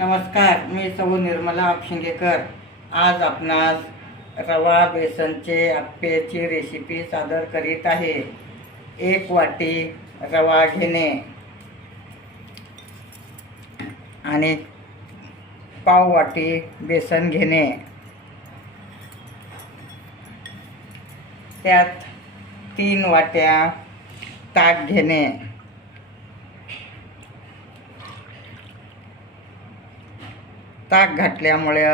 नमस्कार, मी सौ निर्मला आपशिंगेकर। आज आपणास रवा बेसनचे आप्पेची रेसिपी सादर करीत आहे। 1 वाटी रवा घेणे आणि पाव वाटी बेसन घेणे, त्यात 3 वाट्या ताक घेणे, ताक घातल्यामुळे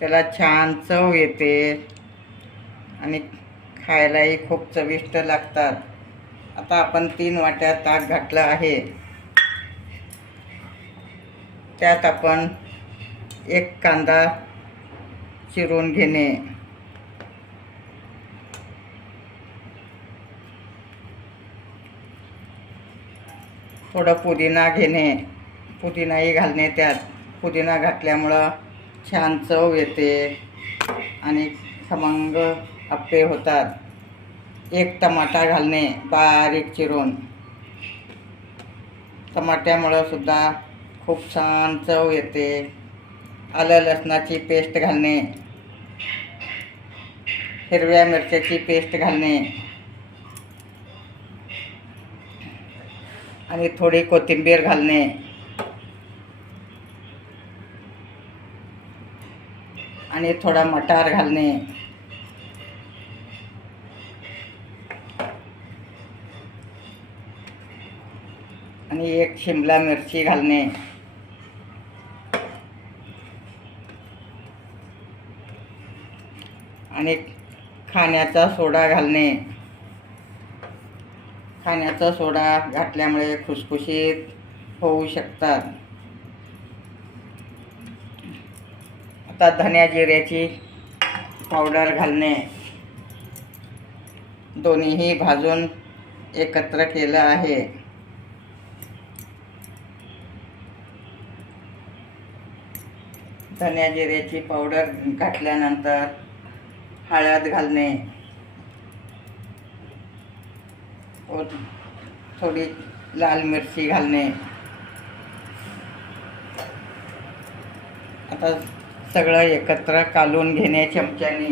त्याला छान चव येते आणि खायलाही खूप चविष्ट लागतात। आता आपण 3 वाट्या ताक घातलं आहे, त्यात आपण 1 कांदा चिरून घेणे, थोडं पुदिना घेणे, पुदिनाही घालणे, त्यात पुदिना घातल्यामुळं छान चव येते आणि खमंग आप्पे होतात। 1 टमाटा घालणे बारीक चिरून, टमाट्यामुळं सुद्धा खूप छान चव येते। आलं लसणाची पेस्ट घालणे, हिरव्या मिरच्याची पेस्ट घालणे आणि थोडी कोथिंबीर घालणे आणि थोडा मटार घालणे आणि 1 शिमला मिरची घालणे आणि खाण्याचा सोडा घालणे। खाण्याचा सोडा घातल्यामुळे खुसखुशीत होऊ शकतात। आता धन्या जिऱ्याची पावडर घालणे, दोन्हीही भाजून एकत्र केलं आहे। धन्या जिऱ्याची पावडर घातल्यानंतर हळद घालणे व थोडी लाल मिरची घालणे। आता सगळं एकत्र कालून घेणे चमच्याने।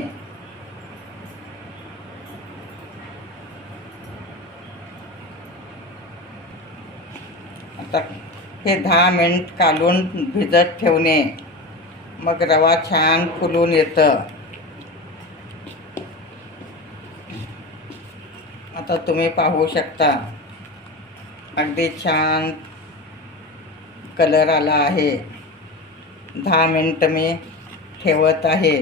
आता हे 10 मिनिट कालून भिजत ठेवणे, मग रवा छान फुलून येतं। आता तुम्ही पाहू शकता, अगदी छान कलर आला आहे। 10 मिनिट मी ठेवत आहे।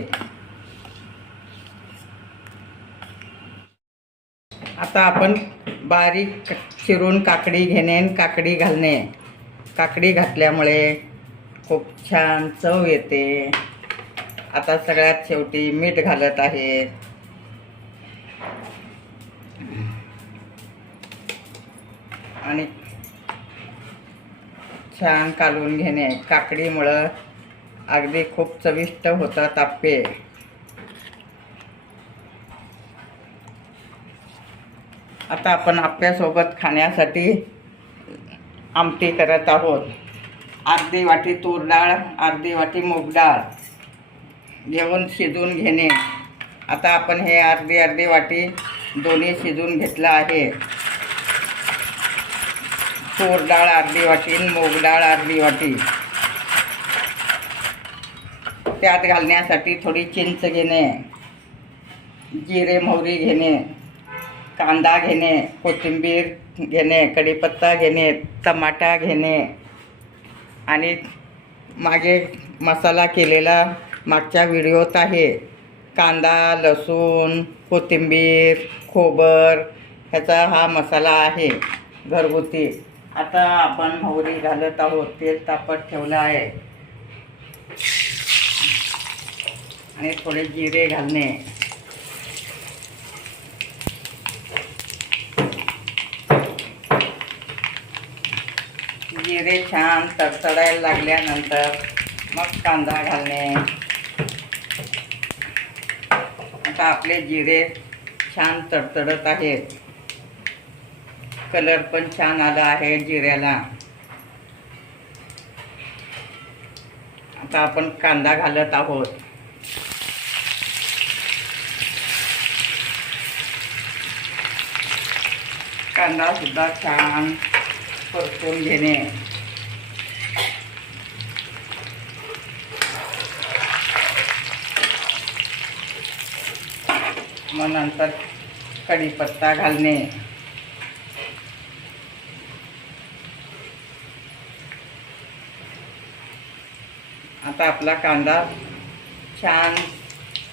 आता आपण बारीक चिरून काकडी घेणे आणि काकडी घालणे। काकडी घातल्यामुळे खूप छान चव येते। आता सगळ्यात शेवटी मीठ घालत आहे आणि छान कालवून घेणे। काकडीमुळं अगदी खूप चविष्ट होतात आप्पे। आता आपण आप्प्यासोबत खाण्यासाठी आमटी करत आहोत। अर्धी वाटी तूर डाळ, अर्धी वाटी मूग डाळ घेऊन शिजवून घेणे। आता आपण हे अर्धी वाटी दोन्ही शिजवून घेतलं आहे। तूर डाळ अर्धी वाटी, मूग डाळ अर्धी वाटी, त्यात घालण्यासाठी थोडी चिंच घेणे, जिरे मोहरी घेणे, कांदा घेणे, कोथिंबीर घेणे, कढीपत्ता घेणे, टमाटा घेणे आणि मागे मसाला केलेला मागच्या व्हिडिओत आहे। कांदा, लसूण, कोथिंबीर, खोबर ह्याचा हा मसाला आहे घरगुती। आता आपण मोहरी घालत आहोत। तेल तापत ठेवलं आहे आणि थोडे जिरे घालणे, जिरे छान तडतडायला लागल्यानंतर मग कांदा घालणे। आता आपले जिरे छान तडतडत आहेत, कलर पण छान आला आहे जिऱ्याला। आता आपण कांदा घालत आहोत. कांदा सुद्धा छान परतून घेणे. मग नंतर कढीपत्ता घालणे. आता आपला कांदा छान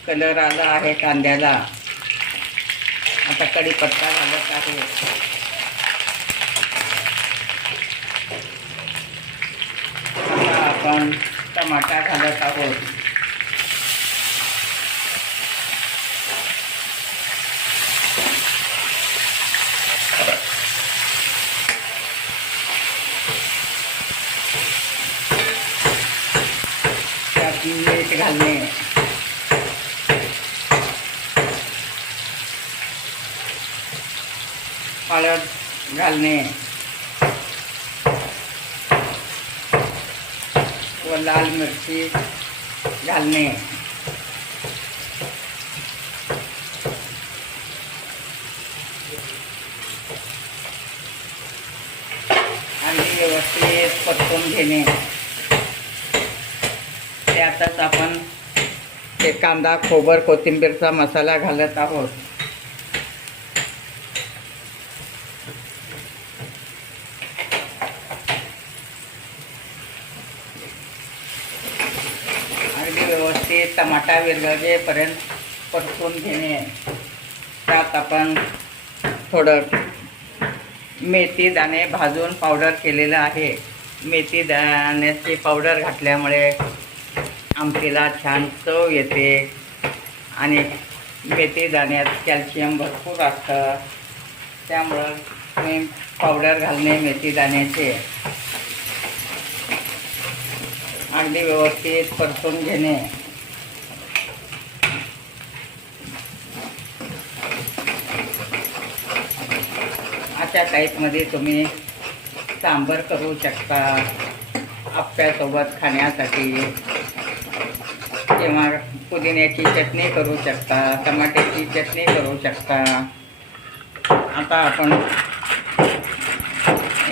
कलर आला आहे कांद्याला. आता कढीपत्ता घालत आहे. आता आपण टमाटा घालत आहोत. त्यात मीठ घालणे. हळद घालणे व लाल मिरची घालणे. आणि व्यवस्थित परतून घेणे. त्यातच आपण ते कांदा खोबर कोथिंबीरचा मसाला घालत आहोत. अगदी व्यवस्थित टमाटा विरघळेपर्यंत परतून घेणे. त्यात आपण थोडं मेथी दाणे भाजून पावडर केलेलं आहे. मेथी दाण्याची पावडर घातल्यामुळे आमटीला छान चव येते आणि मेथी दाण्यात कॅल्शियम भरपूर असतं. त्यामुळं मी पावडर घालणे मेथी दाण्याचे. अगदी व्यवस्थित परतून घेणे. अशा टाईपमध्ये तुम्ही सांबार करू शकता आप्प्यासोबत खाण्यासाठी, किंवा पुदिन्याची चटणी करू शकता, टमाट्याची चटणी करू शकता. आता आपण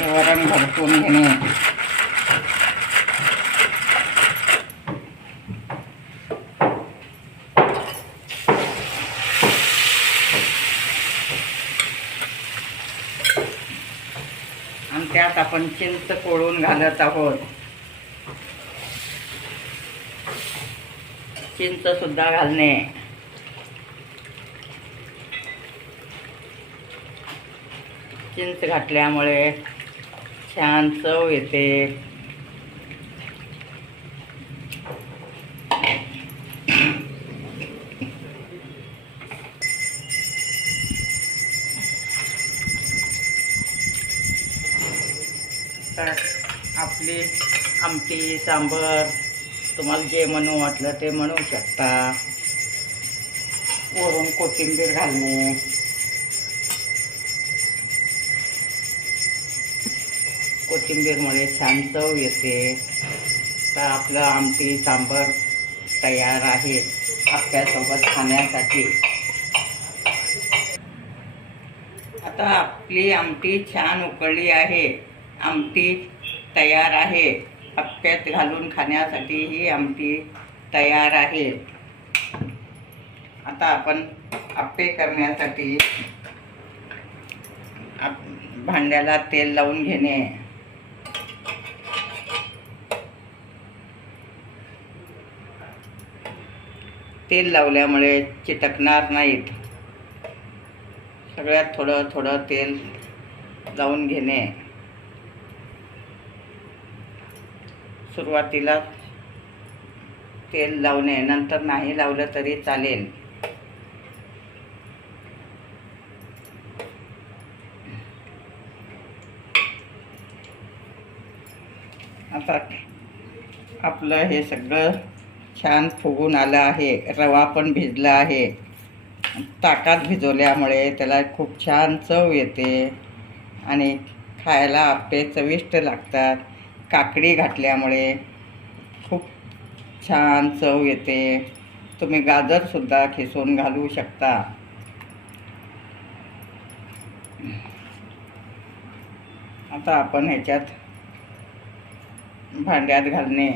वरण भरपून घेणे. आणि त्यात आपण चिंच कोळून घालत आहोत. चिंच सुद्धा घालणे. चिंच घातल्यामुळे छान चव येते. तर आपली आमटी सांबार तुम्हाला जे म्हणू वाटलं ते म्हणू शकता. वरून कोथिंबीर घालणे. कोथिंबीरमुळे छान चव येते. तर आपलं आमटी सांबार तयार आहे आप्प्यासोबत खाण्यासाठी. आता आपली आमटी छान उकळली आहे. आमटी तयार आहे. आप्प्यात घालून खाण्यासाठी ही आमटी तयार आहे. आता आपण आप्पे करण्यासाठी भांड्याला तेल लावून घेणे. तेल लावल्यामुळे चिटकणार नाहीत. सगळ्यात थोडं थोडं तेल लावून घेणे. सुरुवातीला तेल लावणे, नंतर नाही लावलं तरी चालेल. आता आपलं हे सगळं छान फुगून आलं आहे. रवा पण भिजला आहे. ताकात भिजवल्यामुळे त्याला खूप छान चव येते आणि खायला आप्पे चविष्ट लागतात. काकडी घातल्यामुळे खूप छान चव येते. तुम्ही गाजरसुद्धा खिसून घालू शकता. आता आपण ह्याच्यात भांड्यात घालणे.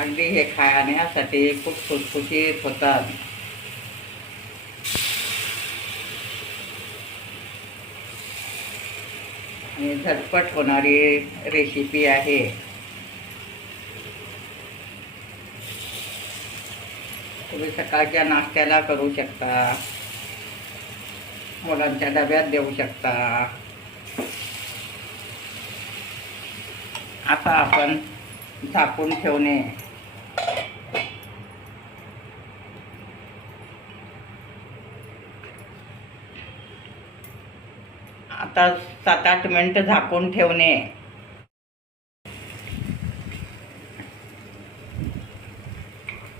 अगदी हे खाण्यासाठी खूप खुसखुशीत होतात. आणि झटपट होणारी रेसिपी आहे. तुम्ही सकाळच्या नाश्त्याला करू शकता, मुलांच्या डब्यात देऊ शकता. आता आपण झाकून ठेवणे. आता 7-8 मिनिट झाकून ठेवणे.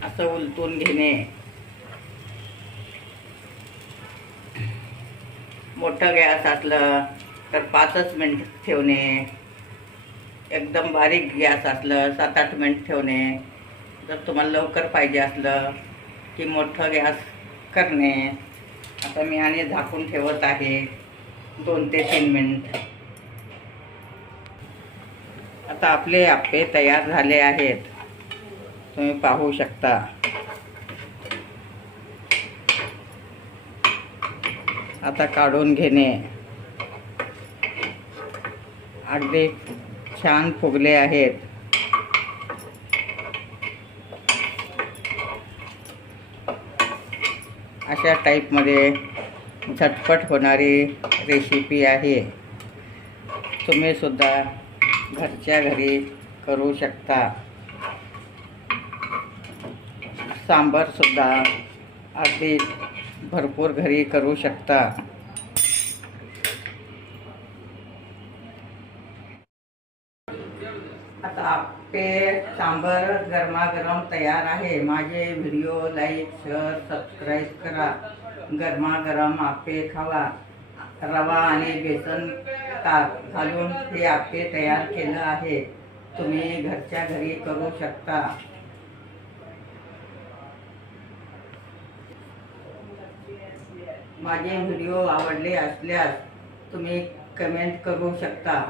असं उलटून घेणे. मोठं गॅस असलं तर 5च मिनिट ठेवणे. एकदम बारीक गॅस असलं 7-8 मिनिट ठेवणे. जर तुम्हाला लवकर पाहिजे असलं की मोठं गॅस करणे. आता मी आणि झाकून ठेवत आहे 2 ते 3 मिनिट. आता आपले आप्पे तयार झाले आहेत, तुम्ही पाहू शकता. आता काढून घेणे. अगदी छान फुगले आहेत. अशा टाईपमध्ये झटपट होणारी रेसिपी आहे. तुम्ही सुद्धा घरच्या घरी करू शकता. सांबारसुद्धा अगदी भरपूर घरी करू शकता. आता आप्पे सांबार गरमागरम तयार आहे. माझे व्हिडिओ लाईक, शेअर, सबस्क्राईब करा. गरमागरम आप्पे खावा. रवा आणि बेसन घालून हे आप्पे तयार केलं आहे. तुम्ही घरच्या घरी करू शकता. माझे व्हिडिओ आवडले असल्यास तुम्ही कमेंट करू शकता.